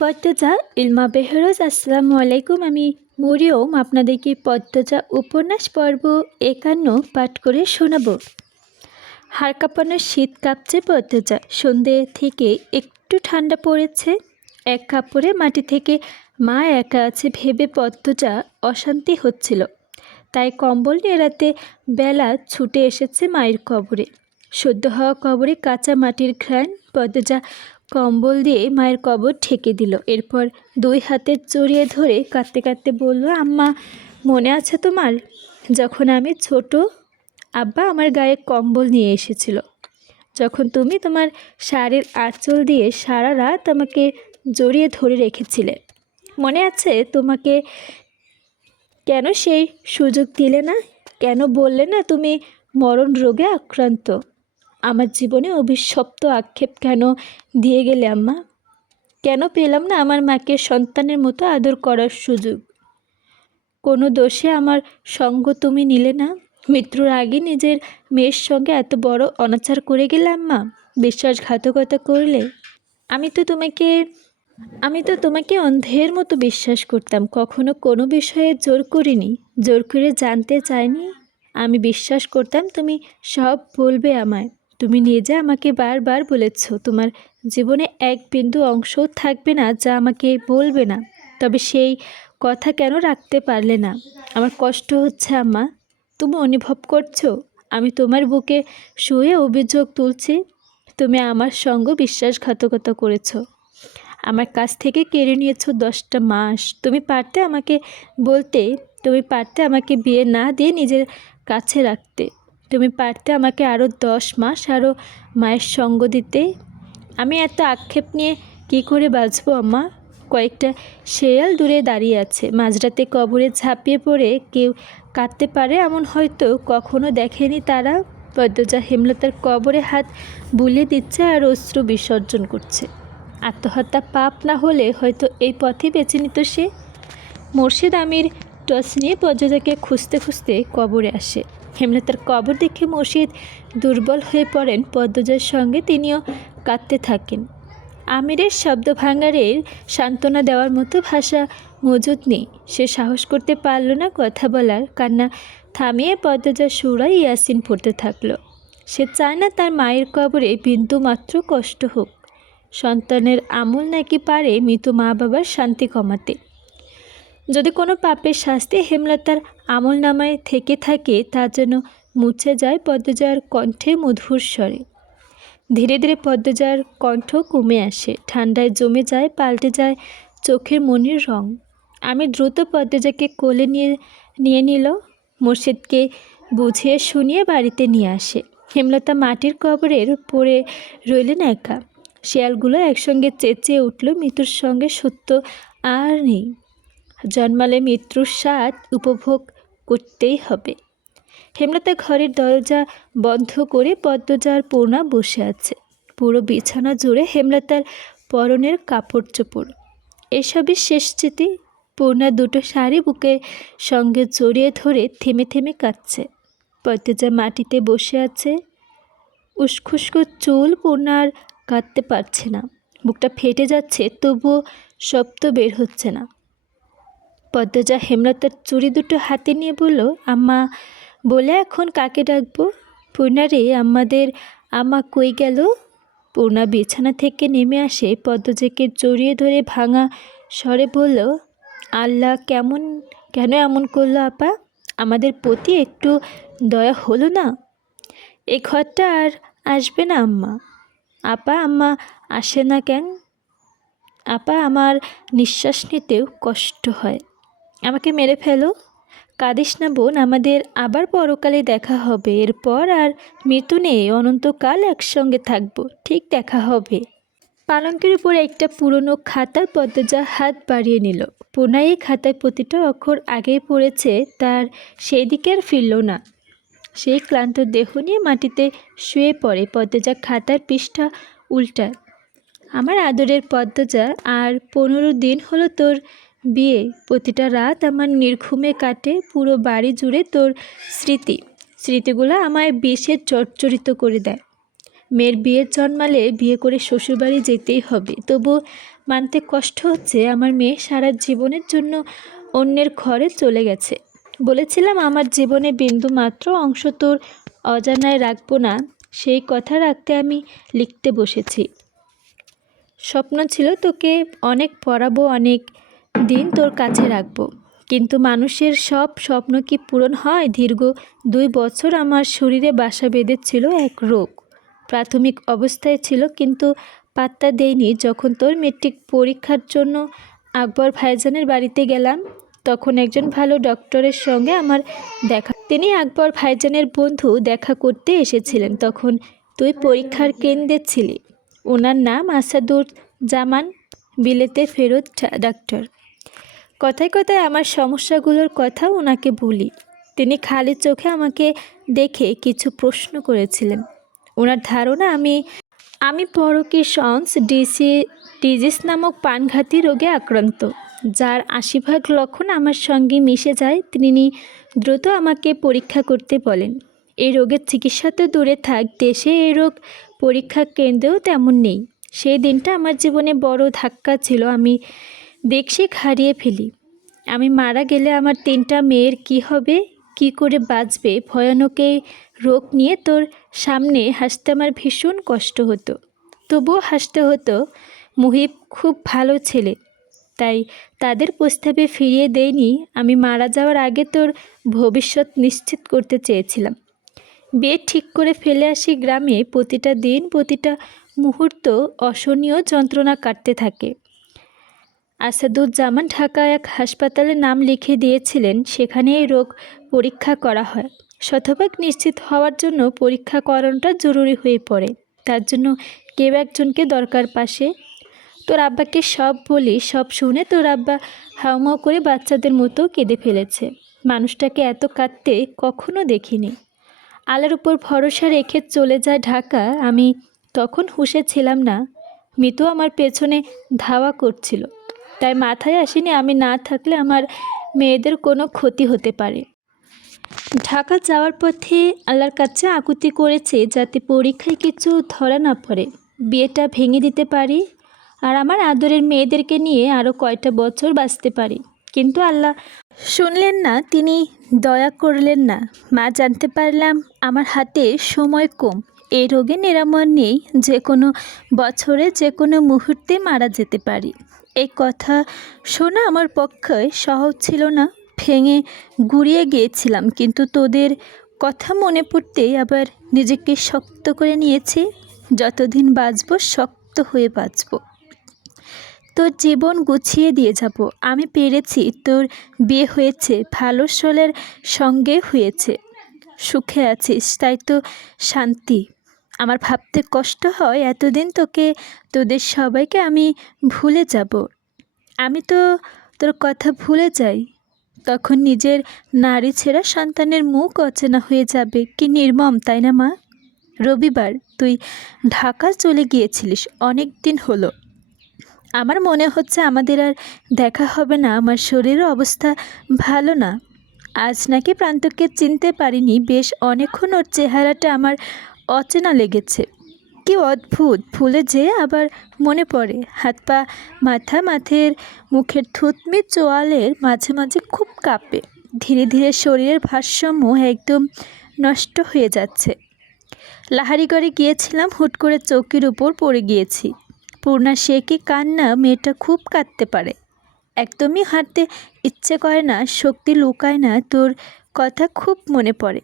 পদ্মজা ইলমা বেহরোজ আসসালামু আলাইকুম। আমি মরিয়ম আপনাদেরকে পদ্মজা উপন্যাস পর্ব 51 পাঠ করে শোনাব। হাড় কাঁপানো শীত কাঁপছে পদ্মজা। সন্ধে থেকে একটু ঠান্ডা পড়েছে। এক কাপড়ে মাটি থেকে মা একা আছে ভেবে পদ্মজা অশান্তি হচ্ছিল। তাই কম্বল নিয়ে রাতে বেলা ছুটে এসেছে মায়ের কবরে। সদ্য হওয়া কবরে কাঁচা মাটির ঘ্রাণ। পদ্মজা কম্বল দিয়ে মায়ের কবর ঢেকে দিল। এরপর দুই হাতে জড়িয়ে ধরে কাঁদতে কাঁদতে বলল, আম্মা, মনে আছে তোমার, যখন আমি ছোট আব্বা আমার গায়ে কম্বল নিয়ে এসেছিল, যখন তুমি তোমার শাড়ির আঁচল দিয়ে সারা রাত আমাকে জড়িয়ে ধরে রেখেছিলে? মনে আছে? তোমাকে কেন সেই সুযোগ দিলে না? কেন বললে না তুমি মরণ রোগে আক্রান্ত? আমার জীবনে অভিশপ্ত আক্ষেপ কেন দিয়ে গেলে আম্মা? কেন পেলাম না আমার মাকে সন্তানের মতো আদর করার সুযোগ? কোনো দোষে আমার সঙ্গ তুমি নিলে না? মৃত্যুর আগে নিজের মেয়ের সঙ্গে এত বড় অনাচার করে গেলে আম্মা, বিশ্বাসঘাতকতা করলে। আমি তো তোমাকে অন্ধের মতো বিশ্বাস করতাম, কখনো কোনো বিষয়ে জোর করিনি, জোর করে জানতে চাইনি। আমি বিশ্বাস করতাম তুমি সব বলবে আমায়। তুমি নিজে আমাকে বারবার বলেছ তোমার জীবনে এক বিন্দু অংশও থাকবে না যা আমাকে বলবে না। তবে সেই কথা কেন রাখতে পারলে না? আমার কষ্ট হচ্ছে আম্মা। তুমি অনুভব করছো আমি তোমার বুকে শুয়ে অভিযোগ তুলছি? তুমি আমার সঙ্গে বিশ্বাসঘাতকতা করেছো, আমার কাছ থেকে কেড়ে নিয়েছো 10টা মাস। তুমি পারতে আমাকে বলতে, তুমি পারতে আমাকে বিয়ে না দিয়ে নিজের কাছে রাখতে। তুমি পারতে আমাকে আরও 10 মাস আরও মায়ের সঙ্গ দিতে। আমি এত আক্ষেপ নিয়ে কী করে বাঁচবো আম্মা? কয়েকটা শেয়াল দূরে দাঁড়িয়ে আছে। মাঝরাতে কবরে ঝাঁপিয়ে পড়ে কেউ কাঁদতে পারে এমন হয়তো কখনো দেখেনি তারা। পদ্মজা হেমলতার কবরে হাত বুলিয়ে দিচ্ছে আর অশ্রু বিসর্জন করছে। আত্মহত্যা পাপ না হলে হয়তো এই পথে বেছে নিত সে। মুর্শিদ আমির টস নিয়ে পদ্মজাকে খুঁজতে খুঁজতে কবরে আসে। হেমলতার কবর দেখে মুর্শিদ দুর্বল হয়ে পড়েন পদ্মজার সঙ্গে, তিনিও কাঁদতে থাকেন। আমিরের শব্দ ভাঙারের সান্ত্বনা দেওয়ার মতো ভাষা মজুদ নেই। সে সাহস করতে পারল না কথা বলার। কান্না থামিয়ে পদ্মজা সুরায় ইয়াসিন পড়তে থাকলো। সে চায় না তার মায়ের কবরে বিন্দু মাত্র কষ্ট হোক। সন্তানের আমল নাকি পারে মৃত মা বাবার শান্তি কমাতে। যদি কোনো পাপের শাস্তি হেমলতার আমল নামায় থেকে থাকে তা যেন মুছে যায় পদ্মজার কণ্ঠে মধুর স্বরে। ধীরে ধীরে পদ্মজার কণ্ঠ কমে আসে, ঠান্ডায় জমে যায়, পাল্টে যায় চোখের মনির রং। আমি দ্রুত পদ্মজাকে কোলে নিয়ে নিল। মুর্শিদকে বুঝিয়ে শুনিয়ে বাড়িতে নিয়ে আসে। হেমলতা মাটির কবরের পড়ে রইলেন একা। শেয়ালগুলো একসঙ্গে চেঁচিয়ে উঠল, মৃত্যুর সঙ্গে সত্য আর নেই। জন্মালে মৃত্যুর স্বাদ উপভোগ করতেই হবে। হেমলতা ঘরের দরজা বন্ধ করে পদ্মজার পূর্ণা বসে আছে। পুরো বিছানা জুড়ে হেমলতার পরনের কাপড় চোপড়। এসবই শেষ স্মৃতি। পূর্ণা দুটো শাড়ি বুকের সঙ্গে জড়িয়ে ধরে থেমে থেমে কাঁদছে। পদ্মজা মাটিতে বসে আছে, উস্খুস্কো চুল। পূর্ণার কাঁদতে পারছে না, বুকটা ফেটে যাচ্ছে, তবুও শব্দ বের হচ্ছে না। পদ্মজা হেমলতার চুড়ি দুটো হাতে নিয়ে বলল, আম্মা বলে এখন কাকে ডাকবো? পূর্ণা রে, আম্মা কই গেল? পূর্ণা বিছানা থেকে নেমে আসে, পদ্মজাকে জড়িয়ে ধরে ভাঙা স্বরে বলল, আল্লাহ কেন এমন করলো আপা? আমাদের প্রতি একটু দয়া হলো না? এই ঘরটা আর আসবে না আম্মা। আপা, আম্মা আসে না কেন? আপা, আমার নিঃশ্বাস নিতেও কষ্ট হয়। আমাকে মেরে ফেলো। কাঁদিস না বোন, আমাদের আবার পরকালে দেখা হবে। এরপর আর মৃত্যু নেই, অনন্তকাল একসঙ্গে থাকবো, ঠিক দেখা হবে। পালঙ্কের উপর একটা পুরনো খাতা পদ্মজা হাত বাড়িয়ে নিল। পূর্ণা এই খাতায় প্রতিটা অক্ষর আগেই পড়েছে, তার সেই দিকে আর ফিরল না। সেই ক্লান্ত দেহ নিয়ে মাটিতে শুয়ে পড়ে। পদ্মজা খাতার পৃষ্ঠা উল্টায়। আমার আদরের পদ্মজা, আর 15 দিন হলো তোর বিয়ে। প্রতিটা রাত আমার নির্ঘুমে কাটে। পুরো বাড়ি জুড়ে তোর স্মৃতিগুলো আমায় বিষে জর্জরিত করে দেয়। মেয়ের বিয়ের জন্মালে বিয়ে করে শ্বশুরবাড়ি যেতেই হবে, তবু মানতে কষ্ট হচ্ছে আমার মেয়ে সারা জীবনের জন্য অন্যের ঘরে চলে গেছে। বলেছিলাম আমার জীবনে বিন্দু মাত্র অংশ তোর অজানায় রাখবো না, সেই কথা রাখতে আমি লিখতে বসেছি। স্বপ্ন ছিল তোকে অনেক পড়াবো, অনেক দিন তোর কাছে রাখবো, কিন্তু মানুষের সব স্বপ্ন কি পূরণ হয়? দীর্ঘ 2 বছর আমার শরীরে বাসা বেঁধেছিল এক রোগ। প্রাথমিক অবস্থায় ছিল, কিন্তু পাত্তা দেয়নি। যখন তোর মেট্রিক পরীক্ষার জন্য আকবর ভাইজানের বাড়িতে গেলাম, তখন একজন ভালো ডক্টরের সঙ্গে আমার দেখা। তিনি আকবর ভাইজানের বন্ধু, দেখা করতে এসেছিলেন। তখন তুই পরীক্ষার কেন্দ্রে ছিলি। ওনার নাম আসাদুর জামান, বিলেতে ফেরত ডাক্তার। কথায় কথায় আমার সমস্যাগুলোর কথা ওনাকে বলি। তিনি খালি চোখে আমাকে দেখে কিছু প্রশ্ন করেছিলেন। ওনার ধারণা আমি পরকিসন্স ডিজিজ নামক প্রাণঘাতী রোগে আক্রান্ত, যার 80% লক্ষণ আমার সঙ্গে মিশে যায়। তিনি দ্রুত আমাকে পরীক্ষা করতে বলেন। এই রোগের চিকিৎসা তো দূরে থাক, দেশে এই রোগ পরীক্ষা কেন্দ্রেও তেমন নেই। সেই দিনটা আমার জীবনে বড় ধাক্কা ছিল। আমি দেখশিক হারিয়ে ফেলি। আমি মারা গেলে আমার 3টা মেয়ের কি হবে, কি করে বাঁচবে? ভয়ানক এই রোগ নিয়ে তোর সামনে হাসতে আমার ভীষণ কষ্ট হতো, তবুও হাসতে হতো। মুহিব খুব ভালো ছেলে, তাই তাদের প্রস্তাবে ফিরিয়ে দেয়নি। আমি মারা যাওয়ার আগে তোর ভবিষ্যৎ নিশ্চিত করতে চেয়েছিলাম। বিয়ে ঠিক করে ফেলে আসি গ্রামে। প্রতিটা দিন, প্রতিটা মুহূর্ত অসহনীয় যন্ত্রণা কাটতে থাকে। আসাদুজ্জামান ঢাকা এক হাসপাতালে নাম লিখে দিয়েছিলেন, সেখানে এই রোগ পরীক্ষা করা হয়। শতভাগ নিশ্চিত হওয়ার জন্য পরীক্ষা করানোটা জরুরি হয়ে পড়ে। তার জন্য কেউ একজনকে দরকার পাশে। তোর আব্বাকে সব বলি, সব শুনে তোর আব্বা হাউমাউ করে বাচ্চাদের মতো কেঁদে ফেলেছে। মানুষটাকে এত কাঁদতে কখনো দেখিনি। আল্লাহর উপর ভরসা রেখে চলে যায় ঢাকা। আমি তখন হুঁশে ছিলাম না। মিতু আমার পেছনে ধাওয়া করছিল, তাই মাথায় আসেনি আমি না থাকলে আমার মেয়েদের কোনো ক্ষতি হতে পারে। ঢাকা যাওয়ার পথে আল্লাহর কাছে আকুতি করেছে যাতে পরীক্ষায় কিছু ধরা না পড়ে, বিয়েটা ভেঙে দিতে পারি, আর আমার আদরের মেয়েদেরকে নিয়ে আরও কয়টা বছর বাঁচতে পারি। কিন্তু আল্লাহ শুনলেন না, তিনি দয়া করলেন না। মা, জানতে পারলাম আমার হাতে সময় কম। এই রোগে নিরাময় নেই, যে কোনো বছরে যে কোনো মুহূর্তে মারা যেতে পারি। এই কথা শোনা আমার পক্ষে সহজ ছিল না। ভেঙে গুড়িয়ে গিয়েছিলাম, কিন্তু তোদের কথা মনে পড়তেই আবার নিজেকে শক্ত করে নিয়েছি। যতদিন বাঁচব শক্ত হয়ে বাঁচব, তোর জীবন গুছিয়ে দিয়ে যাব। আমি পেরেছি। তোর বিয়ে হয়েছে, ভালো ছেলের সঙ্গে হয়েছে, সুখে আছিস, তাই তো শান্তি। আমার ভাবতে কষ্ট হয় এতদিন তোদের সবাইকে আমি ভুলে যাব। আমি তো তোর কথা ভুলে যাই, তখন নিজের নারী ছেঁড়া সন্তানের মুখ অচেনা হয়ে যাবে। কি নির্মম, তাই না মা? রবিবার তুই ঢাকা চলে গিয়েছিলিস, অনেক দিন হলো। আমার মনে হচ্ছে আমাদের আর দেখা হবে না। আমার শরীরের অবস্থা ভালো না। আজ নাকি প্রান্তকে চিনতে পারিনি। বেশ অনেকক্ষণ ওর চেহারাটা আমার অচেনা লেগেছে। কি অদ্ভুত, ভুলে যেয়ে আবার মনে পড়ে। হাত পা, মাথের মুখের থুতমি চোয়ালের মাঝে মাঝে খুব কাঁপে। ধীরে ধীরে শরীরের ভারসাম্য একদম নষ্ট হয়ে যাচ্ছে। লাহারিগড়ে গিয়েছিলাম, হুট করে চৌকির উপর পড়ে গিয়েছি। পূর্ণা, সে কি কান্না! মেয়েটা খুব কাঁদতে পারে। একদমই হাঁটতে ইচ্ছে করে না, শক্তি লুকায় না। তোর কথা খুব মনে পড়ে।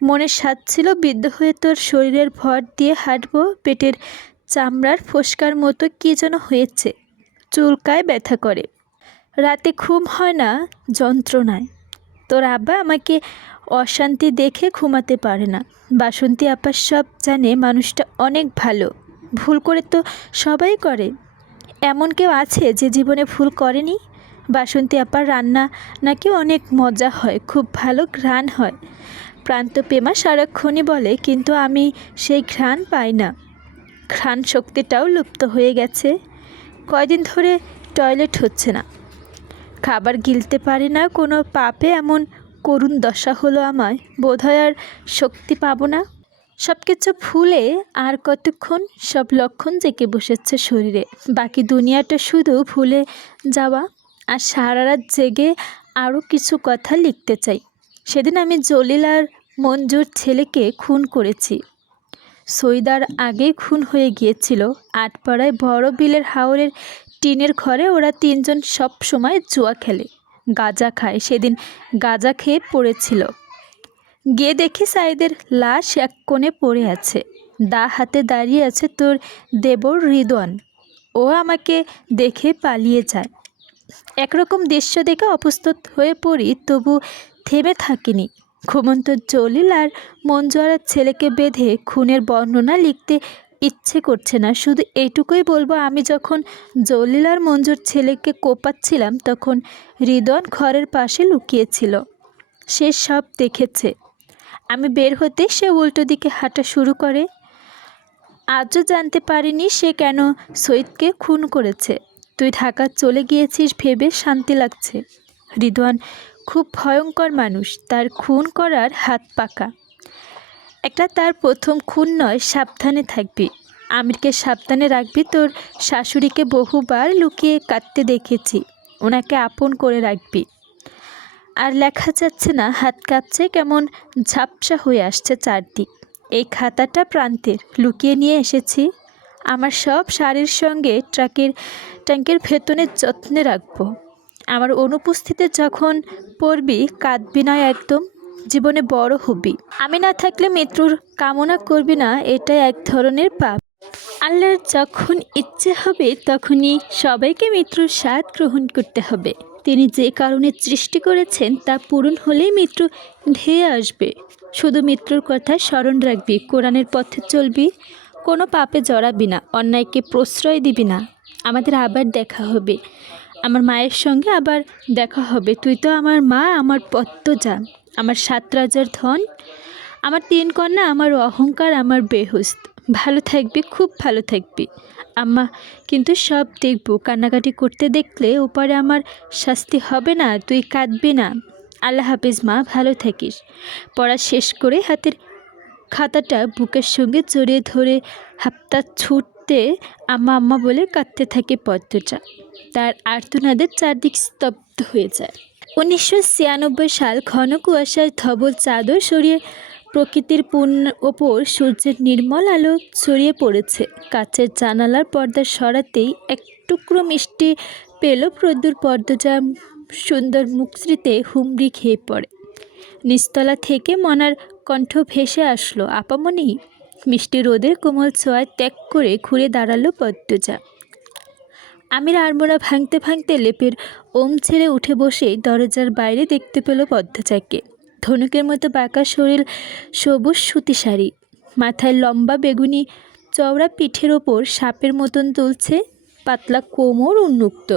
মনে স্বাদ ছিল বৃদ্ধ হয়ে তোর শরীরের ভর দিয়ে হাঁটবো। পেটের চামড়ার ফোসকার মতো কী যেন হয়েছে, চুলকায়, ব্যথা করে। রাতে ঘুম হয় না যন্ত্রণায়। তোর আব্বা আমাকে অশান্তি দেখে ঘুমাতে পারে না। বাসন্তী আপা সব জানে, মানুষটা অনেক ভালো। ভুল করে তো সবাই করে। এমন কেউ আছে যে জীবনে ভুল করেনি? বাসন্তী আপার রান্না নাকি অনেক মজা হয়, খুব ভালো ঘ্রাণ হয়। প্রান্তপ্রেমা সারাক্ষণই বলে, কিন্তু আমি সেই ঘ্রাণ পাই না। ঘ্রাণ শক্তিটাও লুপ্ত হয়ে গেছে। কয়দিন ধরে টয়লেট হচ্ছে না, খাবার গিলতে পারি না। কোনো পাপে এমন করুণ দশা হলো আমায়, বোধহয় আর শক্তি পাবো না। সব কিছু ভুলে আর কতক্ষণ সব লক্ষণ জেঁকে বসেছে শরীরে, বাকি দুনিয়াটা শুধু ভুলে যাওয়া। আর সারা রাত জেগে আরও কিছু কথা লিখতে চাই। সেদিন আমি জলিল আর মঞ্জুর ছেলেকে খুন করেছি। সৈদার আগেই খুন হয়ে গিয়েছিল। আটপাড়ায় বড় বিলের হাওরের টিনের ঘরে ওরা তিনজন সব সময় জুয়া খেলে, গাঁজা খায়। সেদিন গাঁজা খেয়ে পড়েছিল। গিয়ে দেখি সাইদের লাশ এক কোণে পড়ে আছে। দা হাতে দাঁড়িয়ে আছে তোর দেবর রিদওয়ান। ও আমাকে দেখে পালিয়ে যায়। একরকম দৃশ্য দেখে অপ্রস্তুত হয়ে পড়ি, তবু থেমে থাকিনি। ঘুমন্ত জলিল আর মঞ্জুয়ারার ছেলেকে বেঁধে খুনের বর্ণনা লিখতে ইচ্ছে করছে না। শুধু এইটুকুই বলবো, আমি যখন জলিল আর মঞ্জুর ছেলেকে কোপাচ্ছিলাম তখন রিদওয়ান ঘরের পাশে লুকিয়েছিল। সে সব দেখেছে। আমি বের হতে সে উল্টো দিকে হাঁটা শুরু করে। আজও জানতে পারিনি সে কেন সৈয়দকে খুন করেছে। তুই ঢাকা চলে গিয়েছিস ভেবে শান্তি লাগছে। রিদওয়ান খুব ভয়ঙ্কর মানুষ, তার খুন করার হাত পাকা। একটা তার প্রথম খুন নয়, সাবধানে থাকবি। আমিরকে সাবধানে রাখবি। তোর শাশুড়িকে বহুবার লুকিয়ে কাঁদতে দেখেছি, ওনাকে আপন করে রাখবি। আর লেখা যাচ্ছে না, হাত কাঁপছে, কেমন ঝাপসা হয়ে আসছে চারদিক। এই খাতাটা প্রান্তের লুকিয়ে নিয়ে এসেছি। আমার সব শাড়ির সঙ্গে ট্যাঙ্কের ভেতরে যত্নে রাখবো। আমার অনুপস্থিতিতে যখন পড়বি কাঁদবি না একদম, জীবনে বড় হবি। আমি না থাকলে মৃত্যুর কামনা করবি না, এটা এক ধরনের পাপ। আল্লাহর যখন ইচ্ছে হবে তখনই সবাইকে মৃত্যুর স্বাদ গ্রহণ করতে হবে। তিনি যে কারণে সৃষ্টি করেছেন তা পূরণ হলেই মৃত্যু ধেয়ে আসবে। শুধু মৃত্যুর কথা স্মরণ রাখবি, কোরআনের পথে চলবি, কোনো পাপে জড়াবি না, অন্যায়কে প্রশ্রয় দিবি না। আমাদের আবার দেখা হবে, আমার মায়ের সঙ্গে আবার দেখা হবে। তুই তো আমার মা, আমার পদ্মজা, আমার 7 রাজার ধন, আমার 3 কন্যা, আমার অহংকার, আমার বেহুস্ত। ভালো থাকবি, খুব ভালো থাকবি। আম্মা কিন্তু সব দেখব। কান্নাকাটি করতে দেখলে ওপারে আমার শাস্তি হবে না, তুই কাঁদবি না। আল্লাহ হাফিজ মা, ভালো থাকিস। পড়া শেষ করে হাতের খাতাটা বুকের সঙ্গে জড়িয়ে ধরে হাপ্তা ছুটতে আম্মা আম্মা বলে কাঁদতে থাকে পদ্মজা। তার আর্তনাদের চারদিক স্তব্ধ হয়ে যায়। 1996 সাল। ঘন কুয়াশায় ধবল চাদর সরিয়ে প্রকৃতির ওপর সূর্যের নির্মল আলো ছড়িয়ে পড়েছে। কাচের জানালার পর্দা সরাতেই এক টুকরো মিষ্টি পেল প্রদূর। পদ্মজা সুন্দর মুখশ্রীতে হুমড়ি খেয়ে পড়ে। নিচতলা থেকে মনার কণ্ঠ ভেসে আসলো, আপামনি। মিষ্টি রোদের কোমল ছোঁয়ায় ত্যাগ করে ঘুরে দাঁড়ালো পদ্মজা। আমির আড়মোড়া ভাঙতে ভাঙতে লেপের ওম ছেড়ে উঠে বসে দরজার বাইরে দেখতে পেল পদ্মজাকে। ধনুকের মতো বাঁকা শরীর, সবুজ সুতি শাড়ি, মাথায় লম্বা বেগুনি চওড়া, পিঠের ওপর সাপের মতন তুলছে, পাতলা কোমর উন্মুক্ত।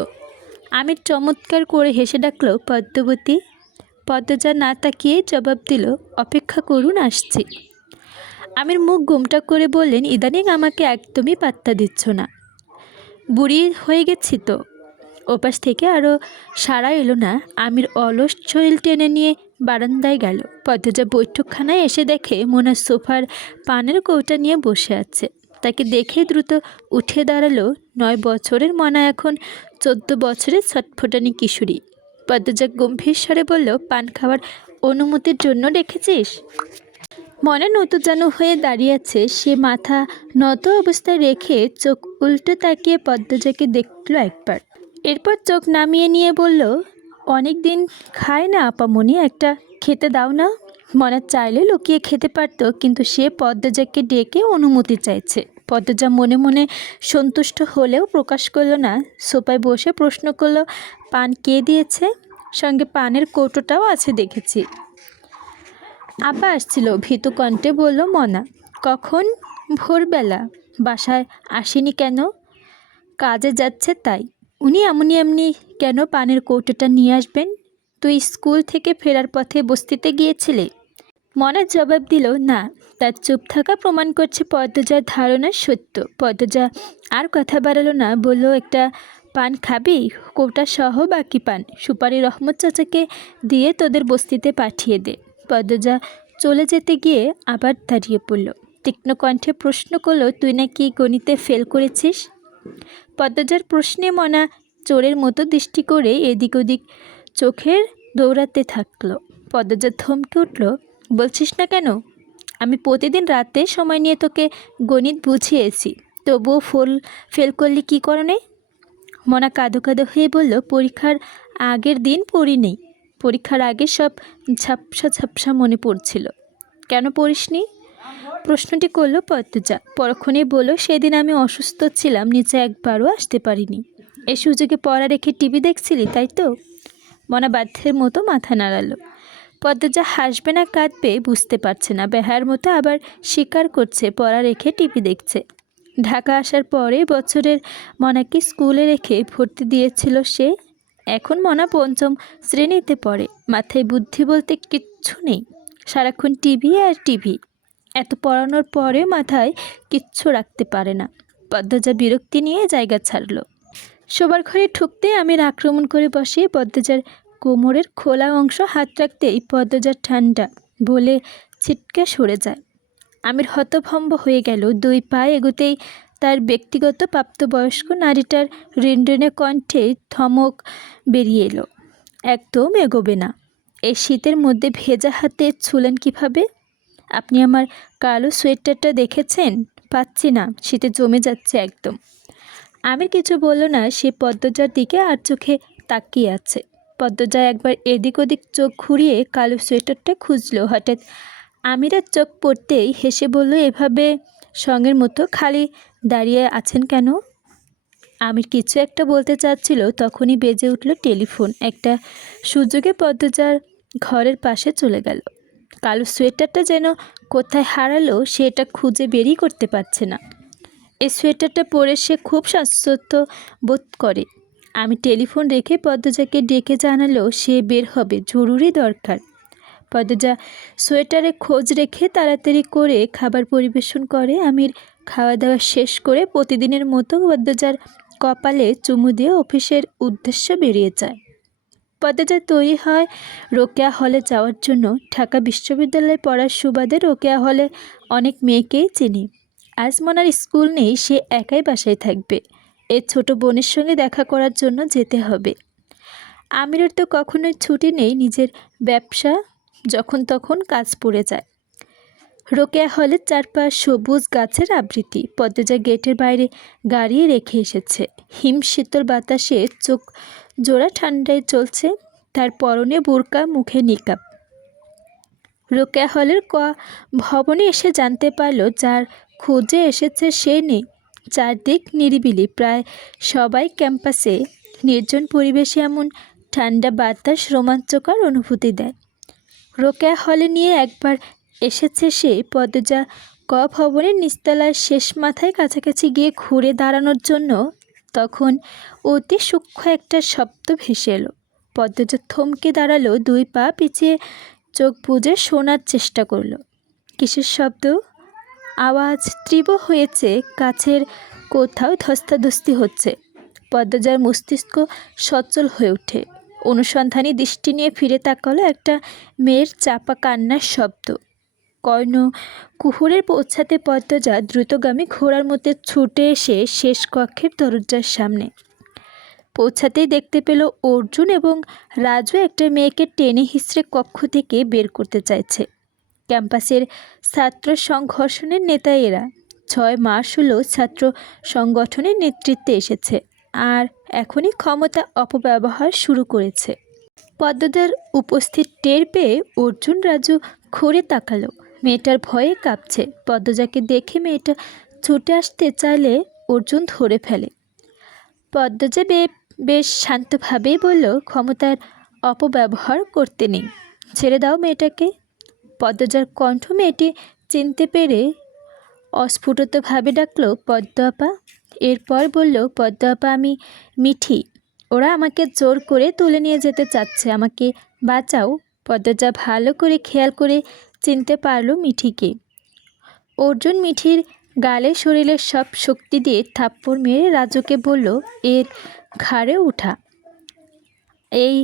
আমির চমৎকার করে হেসে ডাকল, পদ্মবতী। পদ্মজা না তাকিয়ে জবাব দিল, অপেক্ষা করুন, আসছি। আমির মুখ গোমটা করে বললেন, ইদানিং আমাকে একদমই পাত্তা দিচ্ছ না, বুড়ি হয়ে গেছি তো। ওপাশ থেকে আরও সাড়া এলো না। আমির অলস শরীর টেনে নিয়ে বারান্দায় গেল। পদ্মজা বৈঠকখানায় এসে দেখে মোনা সোফার পানের কৌটা নিয়ে বসে আছে। তাকে দেখে দ্রুত উঠে দাঁড়ালো। 9 বছরের মনা এখন 14 বছরের ছটফটানি কিশোরী। পদ্মজা গম্ভীর স্বরে বলল, পান খাওয়ার অনুমতির জন্য রেখেছিস? মনে নতজানু হয়ে দাঁড়িয়ে আছে। সে মাথা নত অবস্থায় রেখে চোখ উল্টো তাকিয়ে পদ্মজাকে দেখল একবার, এরপর চোখ নামিয়ে নিয়ে বলল, অনেক দিন খায় না আপামনি, একটা খেতে দাও না। মনা চাইলে লুকিয়ে খেতে পারত, কিন্তু সে পদ্মজাকে ডেকে অনুমতি চাইছে। পদ্মজা মনে মনে সন্তুষ্ট হলেও প্রকাশ করল না। সোফায় বসে প্রশ্ন করল, পান কে দিয়েছে? সঙ্গে পানের কৌটোটাও আছে দেখেছি। আপা আসছিল, ভীতু কণ্ঠে বলল মনা। কখন? ভোরবেলা। বাসায় আসেনি কেন? কাজে যাচ্ছে তাই। উনি এমনি কেন পানের কৌটোটা নিয়ে আসবেন? তুই স্কুল থেকে ফেরার পথে বস্তিতে গিয়েছিলে? মনা জবাব দিল, না। তার চুপ থাকা প্রমাণ করছে পদ্মজার ধারণা সত্য। পদ্মজা আর কথা বাড়ালো না, বলল, একটা পান খাবি? কৌটা সহ বাকি পান সুপারি রহমত চাচাকে দিয়ে তোদের বস্তিতে পাঠিয়ে দে। পদ্মজা চলে যেতে গিয়ে আবার দাঁড়িয়ে পড়ল। তীক্ষ্ণ কণ্ঠে প্রশ্ন করলো, তুই নাকি গণিতে ফেল করেছিস? পদ্মজার প্রশ্নে মনা চোরের মতো দৃষ্টি করে এদিক ওদিক চোখের দৌড়াতে থাকলো। পদ্মজা থমকে উঠল, বলছিস না কেন? আমি প্রতিদিন রাতে সময় নিয়ে তোকে গণিত বুঝিয়েছি, তবুও ফেল করলি কী কারণে? মনা কাঁদো কাঁদো হয়ে বলল, পরীক্ষার আগের দিন পড়িনি। পরীক্ষার আগে সব ঝাপসা ঝাপসা মনে পড়ছিল। কেন পড়িসনি? প্রশ্নটি করল পদ্মজা। পরক্ষণেই বলল, সেদিন আমি অসুস্থ ছিলাম, নিচে একবারও আসতে পারিনি। এই সুযোগে পড়া রেখে টিভি দেখছিলি, তাই তো? মনা বাধ্যের মতো মাথা নাড়ালো। পদ্মজা হাসবে না কাঁদবে বুঝতে পারছে না, বেহার মতো আবার স্বীকার করছে পড়া রেখে টিভি দেখছে। ঢাকা আসার পরে বছরের মনাকে স্কুলে রেখে ভর্তি দিয়েছিল সে। এখন মনা পঞ্চম শ্রেণীতে পড়ে। মাথায় বুদ্ধি বলতে কিচ্ছু নেই, সারাক্ষণ টিভি আর টিভি। এত পড়ানোর পরে মাথায় কিচ্ছু রাখতে পারে না। পদ্মজা বিরক্তি নিয়ে জায়গা ছাড়ল। শোবার ঘরে ঢুকতে আমির আক্রমণ করে বসে পদ্মজার কোমরের খোলা অংশ হাত রাখতেই পদ্মজার ঠান্ডা বলে ছিটকে সরে যায়। আমির হতভম্ব হয়ে গেল। 2 পা এগোতেই তার ব্যক্তিগত প্রাপ্তবয়স্ক নারীটার রিনরিনে কণ্ঠে ধমক বেরিয়ে এলো, একদম এগোবে না। এই শীতের মধ্যে ভেজা হাতে ছুলেন কিভাবে? আপনি আমার কালো সোয়েটারটা দেখেছেন? পাচ্ছি না, শীতে জমে যাচ্ছে একদম। আমির কিছু বলল না, সে পদ্মজার দিকে আর চোখে তাকিয়ে আছে। পদ্মজা একবার এদিক ওদিক চোখ ঘুরিয়ে কালো সোয়েটারটা খুঁজলো। হঠাৎ আমিরের চোখ পড়তেই হেসে বলল, এভাবে সঙ্গের মতো খালি দাঁড়িয়ে আছেন কেন? আমির কিছু একটা বলতে চাচ্ছিল, তখনই বেজে উঠল টেলিফোন। একটা সুযোগে পদ্মজার ঘরের পাশে চলে গেল। কালো সোয়েটারটা যেন কোথায় হারালো, সে এটা খুঁজে বেরই করতে পারছে না। এই সোয়েটারটা পরে সে খুব স্বাচ্ছন্দ্য বোধ করে। আমি টেলিফোন রেখে পদ্মজাকে ডেকে জানালো সে বের হবে, জরুরি দরকার। পদ্মজা সোয়েটারে খোঁজ রেখে তাড়াতাড়ি করে খাবার পরিবেশন করে। আমির খাওয়া দাওয়া শেষ করে প্রতিদিনের মতো পদ্মজার কপালে চুমু দিয়ে অফিসের উদ্দেশ্যে বেরিয়ে যায়। পদ্মজা তৈরি হয় রোকেয়া হলে যাওয়ার জন্য। ঢাকা বিশ্ববিদ্যালয়ে পড়ার সুবাদে রোকেয়া হলে অনেক মেয়েকেই চিনি। আজ মনার স্কুল নেই, সে একাই বাসায় থাকবে। এর ছোট বোনের সঙ্গে দেখা করার জন্য যেতে হবে। আমিরের তো কখনোই ছুটি নেই, নিজের ব্যবসা যখন তখন কাজ পড়ে যায়। রোকেয়া হলের চারপাশ সবুজ গাছের আবৃত্তি। পদ্মজা গেটের বাইরে গাড়ি রেখে এসেছে। হিম শীতল বাতাসে চোখ জোড়া ঠান্ডায় চলছে। তার পরনে বোরকা, মুখে নিকাব। রোকেয়া হলের ভবনে এসে জানতে পারল যার খোঁজে এসেছে সে নেই। চারদিক নিরিবিলি, প্রায় সবাই ক্যাম্পাসে। নির্জন পরিবেশে এমন ঠান্ডা বাতাস রোমাঞ্চকর অনুভূতি দেয়। রোকেয়া হলে নিয়ে একবার এসেছে সে। পদ্মজা ভবনের নিচতলার শেষ মাথায় কাছাকাছি গিয়ে ঘুরে দাঁড়ানোর জন্য, তখন অতি সূক্ষ্ম একটা শব্দ ভেসে এলো। পদ্মজা থমকে দাঁড়ালো, 2 পা পিছিয়ে চোখ বুজে শোনার চেষ্টা করল। কিসের শব্দ? আওয়াজ তীব্র হয়েছে, কাছের কোথাও ধস্তাধস্তি হচ্ছে। পদ্মজার মস্তিষ্ক সচল হয়ে ওঠে। অনুসন্ধানী দৃষ্টি নিয়ে ফিরে তাকালো। একটা মেয়ের চাপা কান্নার শব্দ। কর্ণ কুহুরে পৌঁছাতে পদ্মজা দ্রুতগামী ঘোড়ার মধ্যে ছুটে এসে শেষ কক্ষের দরজার সামনে পৌঁছাতেই দেখতে পেল অর্জুন এবং রাজু একটা মেয়েকে টেনে হিঁচড়ে কক্ষ থেকে বের করতে চাইছে। ক্যাম্পাসের ছাত্র সংঘর্ষণের নেতা এরা। 6 মাস হলো ছাত্র সংগঠনের নেতৃত্বে এসেছে, আর এখনই ক্ষমতা অপব্যবহার শুরু করেছে। পদ্মজার উপস্থিত টের পেয়ে অর্জুন রাজু ঘুরে তাকালো। মেয়েটার ভয়ে কাঁপছে। পদ্মজাকে দেখে মেয়েটা ছুটে আসতে চাইলে অর্জুন ধরে ফেলে। পদ্মজা বেশ শান্তভাবেই বলল, ক্ষমতার অপব্যবহার করতে নেই, ছেড়ে দাও মেয়েটাকে। পদ্মজার কণ্ঠ মেয়েটি চিনতে পেরে অস্ফুটতভাবে ডাকল, পদ্ম আপা। এরপর বলল, পদ্ম আপা, আমি মিঠি। ওরা আমাকে জোর করে তুলে নিয়ে যেতে চাচ্ছে, আমাকে বাঁচাও। পদ্মজা ভালো করে খেয়াল করে চিনতে পারল মিঠিকে। অর্জুন মিঠির গালে শরীরের সব শক্তি দিয়ে থাপ্পড় মেরে রাজুকে বলল, এর ঘাড়ে উঠা। এই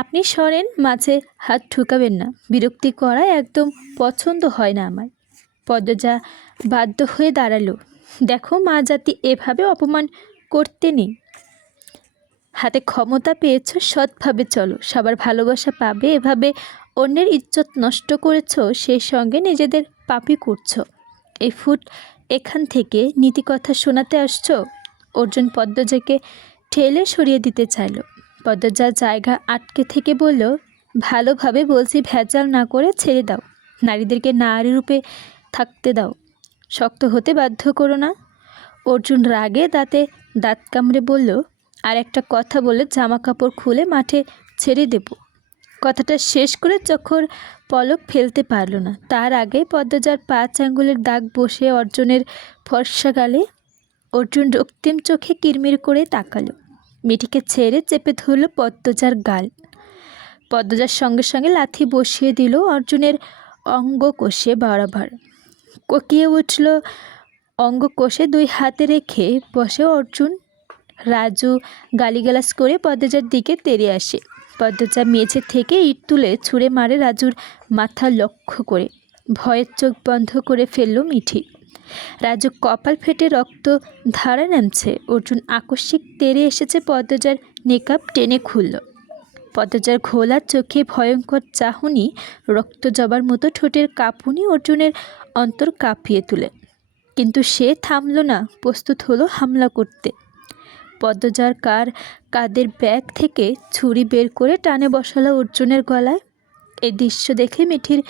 আপনি সরেন, মাঝে হাত ঠুকাবেন না, বিরক্তি করা একদম পছন্দ হয় না আমার। পদ্মজা বাধ্য হয়ে দাঁড়ালো। দেখো, মা জাতি এভাবে অপমান করতে নেই। হাতে ক্ষমতা পেয়েছো, সৎভাবে চলো, সবার ভালোবাসা পাবে। এভাবে অন্যের ইজ্জত নষ্ট করেছো, সেই সঙ্গে নিজেদের পাপই করছো। এই ফুট এখান থেকে নীতি কথা শোনাতে আসছো? অর্জুন পদ্মজাকে ঠেলে সরিয়ে দিতে চাইল। পদ্মজা জায়গা আটকে থেকে বলল, ভালোভাবে বলছি, ভেজাল না করে ছেড়ে দাও। নারীদেরকে নারী রূপে থাকতে দাও, শক্ত হতে বাধ্য করো না। অর্জুন রাগে দাঁতে দাঁত কামড়ে বলল, আর একটা কথা বলে জামা কাপড় খুলে মাঠে ছেড়ে দেব। কথাটা শেষ করে চোখের পলক ফেলতে পারল না, তার আগে পদ্মজার 5 আঙ্গুলের দাগ বসে অর্জুনের ফর্সা গালে। অর্জুন রক্তিম চোখে কিরমির করে তাকালো। মিঠিকে ছেড়ে চেপে ধরল পদ্মজার গাল। পদ্মজার সঙ্গে সঙ্গে লাথি বসিয়ে দিল অর্জুনের অঙ্গ কোষে বরাবর। কোকিয়ে উঠল অঙ্গ কোষে 2 হাতে রেখে বসে অর্জুন। রাজু গালিগালাজ করে পদ্মজার দিকে তেড়ে আসে। পদ্মজা মেঝে থেকে ইট তুলে ছুঁড়ে মারে রাজুর মাথা লক্ষ্য করে। ভয়ের চোখ বন্ধ করে ফেলল মিঠি। রাজু কপাল ফেটে রক্ত ধারা নামছে। অর্জুন আকস্মিক তেড়ে এসেছে, পদ্মজার নেকাব টেনে খুলল। পদ্মজার ঘোলা চোখে ভয়ঙ্কর চাহনি, রক্ত জবার মতো ঠোঁটের কাঁপুনি অর্জুনের অন্তর কাঁপিয়ে তুলে। কিন্তু সে থামল না, প্রস্তুত হলো হামলা করতে। পদ্মজার কাঁধের ব্যাগ থেকে ছুরি বের করে টানে বসালো অর্জুনের গলায়। এই দৃশ্য দেখে মিঠির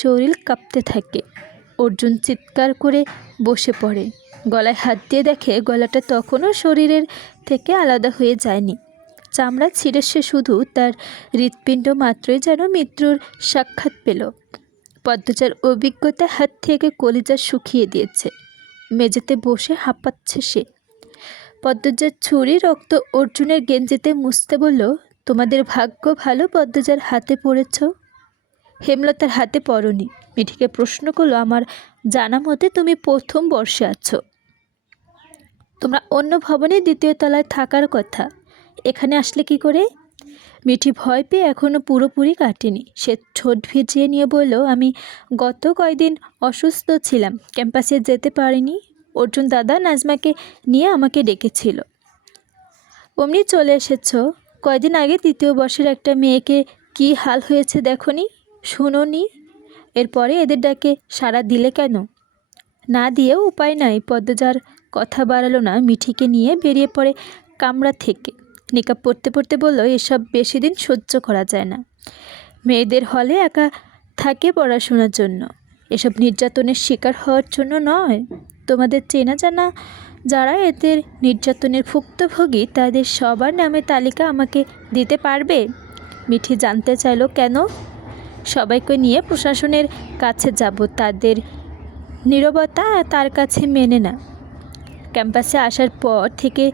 শরীর কাঁপতে থাকে। অর্জুন চিৎকার করে বসে পড়ে। গলায় হাত দিয়ে দেখে গলাটা তখনও শরীরের থেকে আলাদা হয়ে যায়নি। চামড়া ছিঁড়ে সে শুধু তার হৃৎপিণ্ড মাত্রই যেন মৃত্যুর সাক্ষাৎ পেল। পদ্মজার অভিজ্ঞতা হাত থেকে কলিজা শুকিয়ে দিয়েছে। মেঝেতে বসে হাঁপাচ্ছে সে। পদ্মজার ছুরি রক্ত অর্জুনের গেঞ্জিতে মুছতে বলল, তোমাদের ভাগ্য ভালো পদ্মজার হাতে পড়েছ, হেমলতার হাতে পড়নি। মিঠিকে প্রশ্ন করলো, আমার জানা মতে তুমি প্রথম বর্ষে আছো। তোমরা অন্য ভবনে 2য় তলায় থাকার কথা, এখানে আসলে কি করে? মিঠি ভয় পেয়ে এখনও পুরোপুরি কাটেনি। সে ঠোঁট ভিজিয়ে নিয়ে বলল, আমি গত কয়দিন অসুস্থ ছিলাম, ক্যাম্পাসে যেতে পারিনি। অর্জুন দাদা নাজমাকে নিয়ে আমাকে ডেকেছিল। অমনি চলে এসেছ। কয়দিন আগে 3য় বর্ষের একটা মেয়েকে কি হাল হয়েছে দেখনি, শুনোনি? এরপরে এদের ডাকে সাড়া দিলে কেন? না দিয়েও উপায় নাই। পদ্মজার কথা বাড়ালো না, মিঠিকে নিয়ে বেরিয়ে পড়ে কামরা থেকে। নিকাব পড়তে পড়তে বলল, এসব বেশি দিন সহ্য করা যায় না। মেয়েদের হলে একা থাকে পড়াশোনার জন্য, এসব নির্যাতনের শিকার হওয়ার জন্য নয়। তোমাদের চেনা জানা যারা এদের নির্যাতনের ভুক্তভোগী, তাদের সবার নামে তালিকা আমাকে দিতে পারবে? মিঠি জানতে চাইল, কেন? সবাইকে নিয়ে প্রশাসনের কাছে যাব, তাদের নীরবতা তার কাছে মেনে না। ক্যাম্পাসে আসার পর থেকে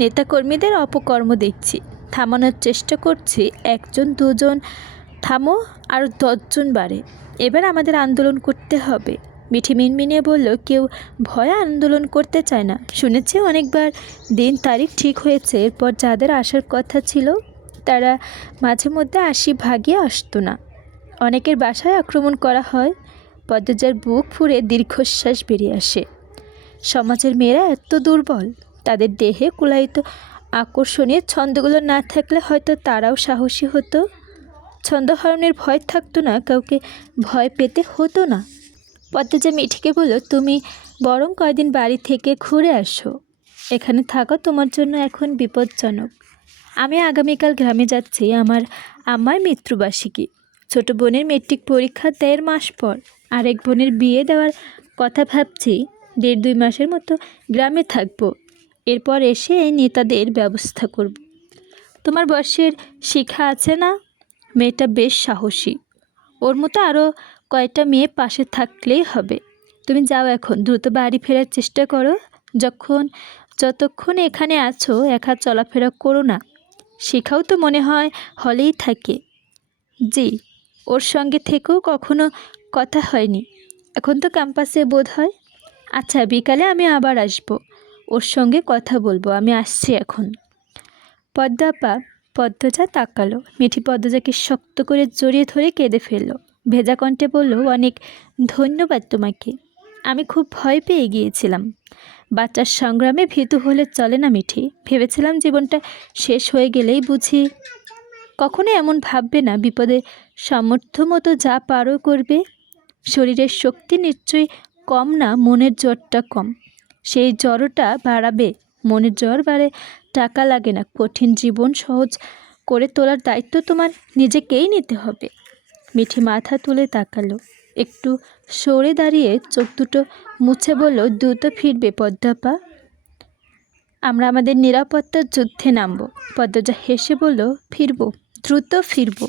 নেতাকর্মীদের অপকর্ম দেখছি, থামানোর চেষ্টা করছি। 1 জন 2 জন থামো, আর 10 জন বাড়ে। এবার আমাদের আন্দোলন করতে হবে। মিঠি মিনমিনিয়ে বলল, কেউ ভয়ে আন্দোলন করতে চায় না। শুনেছি অনেকবার দিন তারিখ ঠিক হয়েছে, এরপর যাদের আসার কথা ছিল তারা মাঝে মধ্যে 80 ভাগই আসতো না। অনেকের বাসায় আক্রমণ করা হয়। পদ্মজার বুক ফুঁড়ে দীর্ঘশ্বাস বেরিয়ে আসে। সমাজের মেয়েরা এত দুর্বল, তাদের দেহে কুলায়িত আকর্ষণীয় ছন্দগুলো না থাকলে হয়তো তারাও সাহসী হতো। ছন্দহরণের ভয় থাকতো না, কাউকে ভয় পেতে হতো না। পদ্মজা মিঠিকে বলল, তুমি বরং কয়দিন বাড়ি থেকে ঘুরে আসো, এখানে থাকা তোমার জন্য এখন বিপজ্জনক। আমি আগামীকাল গ্রামে যাচ্ছি, আমার আম্মার মৃত্যুবার্ষিকী। ছোট বোনের মেট্রিক পরীক্ষা 1.5 মাস পর। আরেক বোনের বিয়ে দেওয়ার কথা ভাবছি। 1.5-2 মাসের মতো গ্রামে থাকবো, এরপর এসে এই নেতাদের ব্যবস্থা করব। তোমার বয়সের শিখা আছে না? মেয়েটা বেশ সাহসী, ওর মতো আরও কয়টা মেয়ে পাশে থাকলেই হবে। তুমি যাও এখন, দ্রুত বাড়ি ফেরার চেষ্টা করো। যতক্ষণ এখানে আছো একা চলাফেরা করো না। শিখাও তো মনে হয় হলেই থাকে। জি, ওর সঙ্গে থেকেও কখনো কথা হয়নি, এখন তো ক্যাম্পাসে বোধ হয়। আচ্ছা, বিকালে আমি আবার আসবো, ওর সঙ্গে কথা বলবো। আমি আসছি এখন। পদ্মজা তাকালো। মিঠি পদ্মজাকে শক্ত করে জড়িয়ে ধরে কেঁদে ফেলল। ভেজা কণ্ঠে বলল, অনেক ধন্যবাদ তোমাকে। আমি খুব ভয় পেয়ে গিয়েছিলাম। বাচ্চার সংগ্রামে ভীতু হলে চলে না মিঠি। ভেবেছিলাম জীবনটা শেষ হয়ে গেলেই বুঝি। কখনো এমন ভাববে না বিপদে সামর্থ্য মতো যা পারো করবে। শরীরের শক্তি নিশ্চয়ই কম না, মনের জোরটা কম। সেই জড়টা বাড়াবে, মনের জ্বর বাড়ে, টাকা লাগে না। কঠিন জীবন সহজ করে তোলার দায়িত্ব তোমার নিজেকেই নিতে হবে। মিঠি মাথা তুলে তাকালো, একটু সরে দাঁড়িয়ে চোখ দুটো মুছে বলল, দ্রুত ফিরবে পদ্মাপা? আমরা আমাদের নিরাপত্তার যুদ্ধে নামব। পদ্মজা হেসে বলল, ফিরবো, দ্রুত ফিরবো।